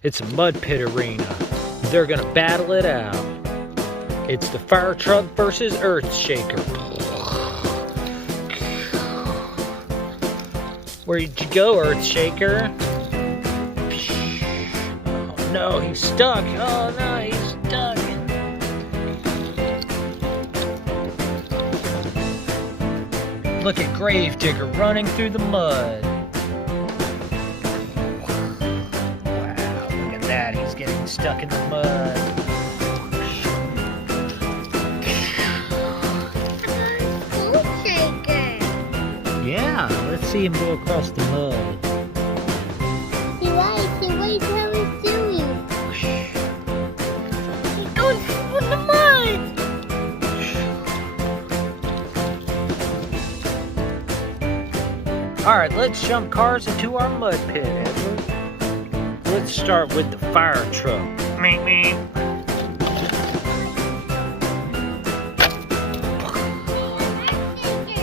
It's a mud pit arena. They're gonna battle it out. It's the fire truck versus Earthshaker. Where'd you go, Earthshaker? Oh no, he's stuck. Oh no, he's stuck. Look at Gravedigger running through the mud. Wow, look at that. He's getting stuck in the mud. Yeah, let's see him go across the mud. He likes it. Wait how he's doing. He's going through the mud. Alright, let's jump cars into our mud pit, Edward. Let's start with the fire truck. Meep, meep.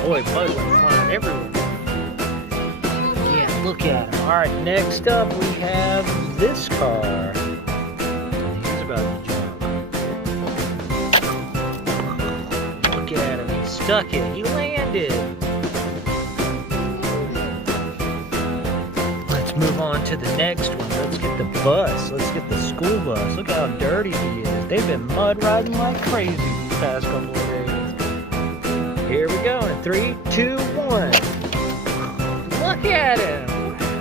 Boy, mud went flying everywhere. Yeah, look at him. Alright, next up we have this car. He's about to jump. Look at him. He stuck it. He landed. Let's move on to the next one. Let's get the bus. Let's get the school bus. Look how dirty he is. They've been mud riding like crazy these past couple of days. Here we go in 3, 2, 1. Look at him.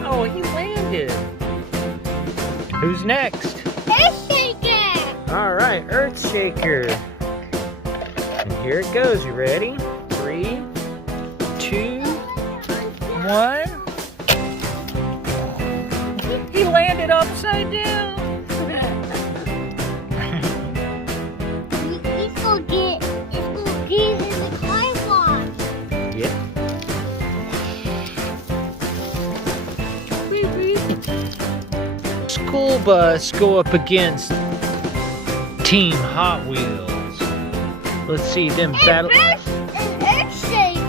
Oh, he landed. Who's next? Earthshaker. All right, Earthshaker. And here it goes. You ready? 3, 2, 1. He landed upside down. He's gonna get in the car wash. Yeah. School bus go up against Team Hot Wheels. Let's see them battle. An Earthshaker.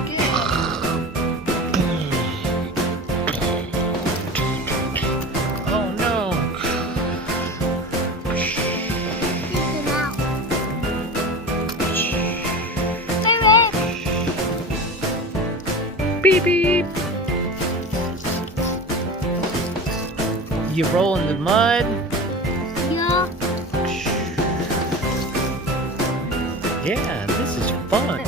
Oh no. Listen out. Beep beep. You roll in the mud. Yeah. Yeah, this is fun.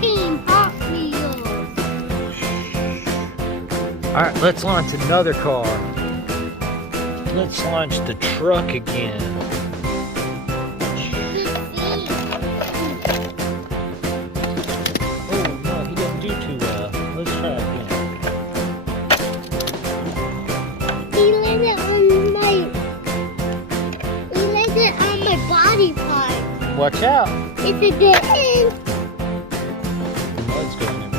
Team Hot Wheels. All right, let's launch another car. Let's launch the truck again. Oh no, he didn't do too well. Let's try again. He landed on my body part. Watch out. It's a good end. The mud's going everywhere.